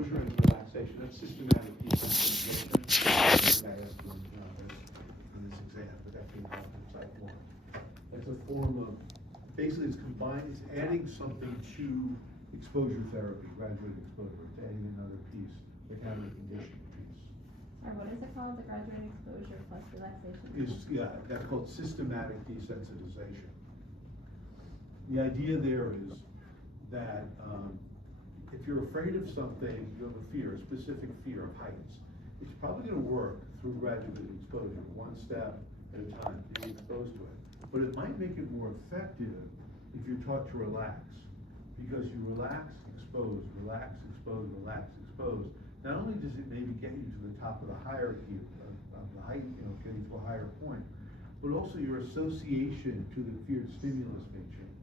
exposure and relaxation. That's systematic desensitization. I think I asked you in this exam, but that came out in Psych 1. It's a form of, basically it's combined, it's adding something to exposure therapy, graduated exposure. It's adding another piece, the counter conditioning piece. Or what is it called? The graduate exposure plus relaxation? That's called systematic desensitization. The idea there is that if you're afraid of something, you have a fear, a specific fear of heights, it's probably going to work through graduate exposure, one step at a time, to be exposed to it. But it might make it more effective if you're taught to relax, because you relax, expose, relax, expose, relax, expose. Not only does it maybe get you to the top of the hierarchy of the height, getting to a higher point, but also your association to the feared stimulus may change.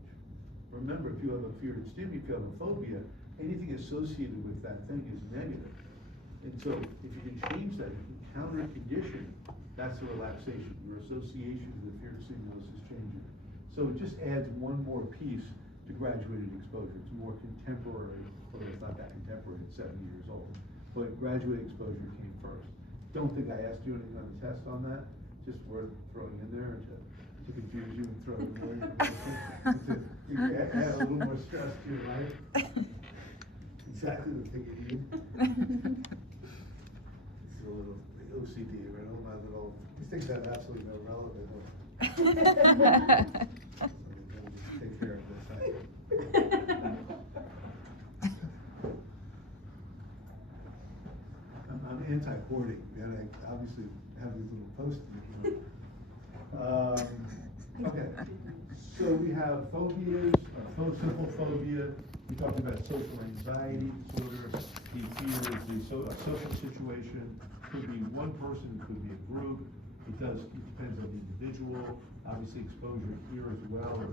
Remember, if you have a feared stimulus, if you have a phobia, anything associated with that thing is negative. And so if you can change that, if you can counter a condition, that's a relaxation. Your association to the feared stimulus is changing. So it just adds one more piece to graduated exposure. It's more contemporary, although it's not that contemporary, it's 70 years old. But graduated exposure came first. Don't think I asked you anything on the test on that, just worth throwing in there to confuse you and throw it away. You add a little more stress to your life. Exactly the thing you need. It's a little OCD, right? All my little, these things have absolutely no relevance. So let me just take care of this. I'm anti-hoarding, and I obviously have these little post-its. Okay, so we have phobias, simple phobia. We talked about social anxiety disorder. The fear is a social situation. Could be one person, it could be a group. It depends on the individual. Obviously, exposure here as well, or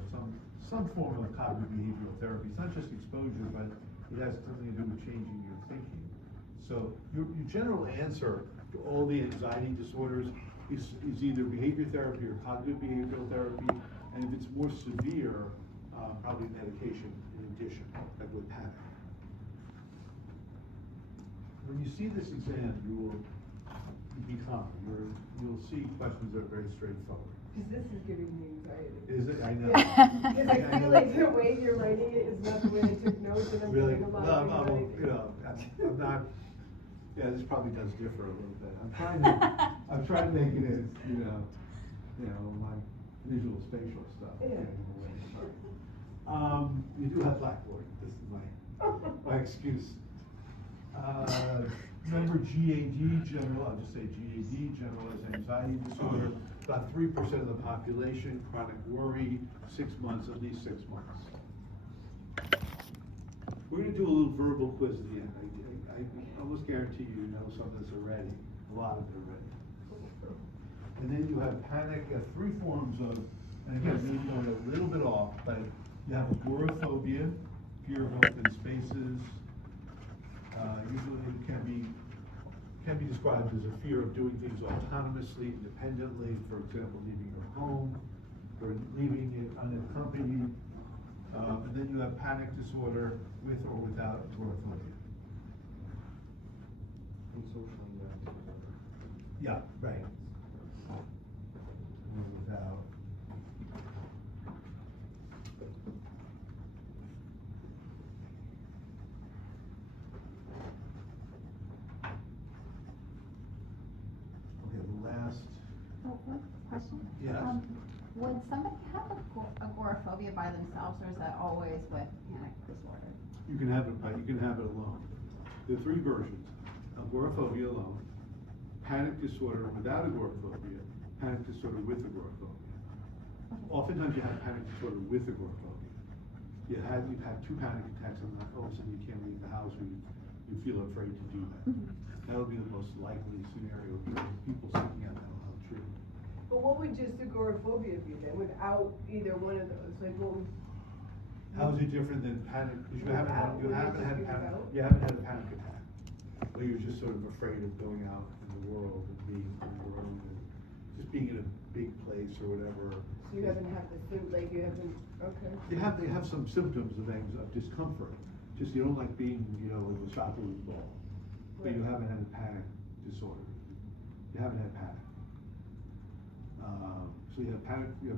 some form of cognitive behavioral therapy. It's not just exposure, but it has something to do with changing your thinking. So your general answer to all the anxiety disorders is either behavior therapy or cognitive behavioral therapy, and if it's more severe, probably medication in addition, like with panic. When you see this exam, you will be calm. You'll see questions that are very straightforward. Because this is giving me anxiety. Is it? I know. Because I feel like the way you're writing it is not the way I took notes, and I'm Really? getting a lot No, of anxiety. I'm not. Yeah, this probably does differ a little bit. I'm trying to make it as my visual spatial stuff. Yeah. You do have Blackboard. This is my excuse. Remember GAD, I'll just say GAD, generalized anxiety disorder. About 3% of the population, chronic worry, 6 months, at least 6 months. We're going to do a little verbal quiz at the end. I almost guarantee you know some of this already, a lot of it already. And then you have panic, you have 3 forms of, and again, maybe going a little bit off, but you have agoraphobia, fear of open spaces. Usually it can be described as a fear of doing things autonomously, independently, for example, leaving your home, or leaving it unaccompanied. And then you have panic disorder with or without agoraphobia. Yeah, right. Or without. Okay, the last. Oh, one question? Yes. Would somebody have agoraphobia by themselves, or is that always with panic disorder? You can have it alone. There are 3 versions: agoraphobia alone, panic disorder without agoraphobia, panic disorder with agoraphobia. Oftentimes you have panic disorder with agoraphobia. You've had 2 panic attacks and all of a sudden you can't leave the house, or you feel afraid to do that. That'll be the most likely scenario of people seeking out mental health treatment. But what would just agoraphobia be then, without either one of those? Like, what would... How is it different than panic? Because you haven't had a panic attack, where you're just sort of afraid of going out in the world and being on your own, and just being in a big place or whatever. So you haven't had the like you haven't. Okay. They have some symptoms of discomfort, just you don't like being, you know, with a soccer ball, but you haven't had a panic disorder. You haven't had panic. So you have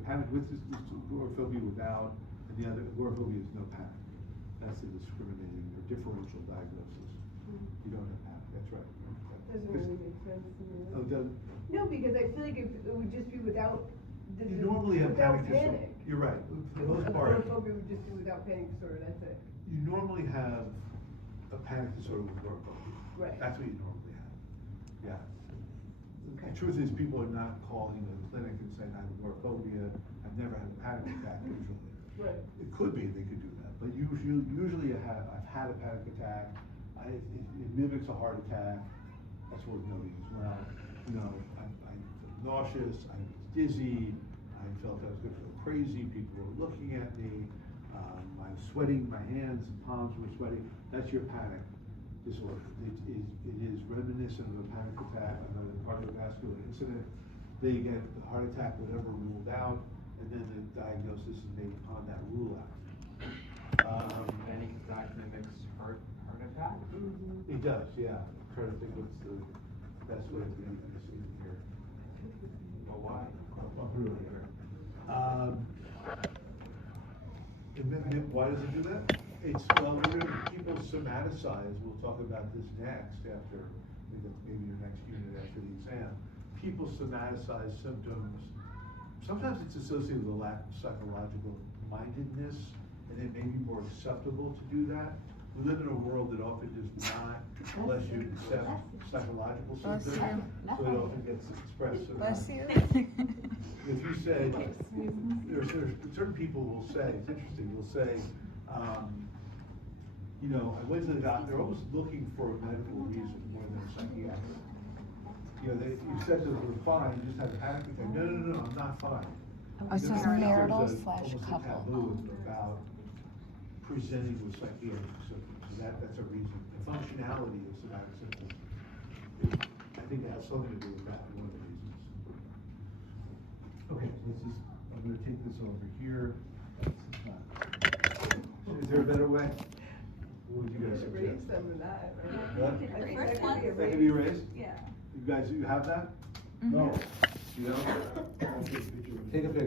panic with this agoraphobia without, and the other agoraphobia is no panic. That's the discriminating or differential diagnosis. You don't have panic, that's right. Doesn't really make sense to me. Oh, it doesn't? No, because I feel like it would just be without. You normally have without panic disorder. You're right, for the most part. Agoraphobia would just be without panic disorder, that's it. You normally have a panic disorder with agoraphobia. Right. That's what you normally have, yeah. Okay. The truth is, people are not calling the clinic and saying, I have agoraphobia, I've never had a panic attack usually. Right. It could be, they could do that, but usually I've had a panic attack, it mimics a heart attack, that's worth noting as well. You know, I'm nauseous, I'm dizzy, I felt I was gonna feel crazy, people were looking at me, I'm sweating, my hands and palms were sweating, that's your panic disorder. It is reminiscent of a panic attack, of a cardiovascular incident. They get the heart attack, whatever ruled out, and then the diagnosis is made upon that rule out. Panic attack mimics heart attack? It does, yeah. I'm trying to think what's the best way of doing this in here. But why? I'll put it right here. Why does it do that? It's, well, people somaticize, we'll talk about this next after, maybe your next unit after the exam. People somaticize symptoms. Sometimes it's associated with a lack of psychological mindedness, and it may be more acceptable to do that. We live in a world that often does not let you accept psychological Bless symptoms, you. so it often gets expressed. Bless you. If you said, there's certain people will say, it's interesting, will say, you know, I went to the doctor, they're almost looking for a medical reason more than a psychiatric. You know, you said to them, we're fine, you just had a panic attack. No, I'm not fine. Oh, so it's There's marital almost a / couple. taboo about presenting with psychiatric symptoms, so that's a reason. The functionality of somatic symptoms, I think that has something to do with that, one of the reasons. Okay, I'm gonna take this over here. Is there a better way? What would you guys suggest? Raise some of that, right? What? I think The that first could be a one? That can be raised? Yeah. You guys, you have that? Mhm. No. You don't? Take a picture.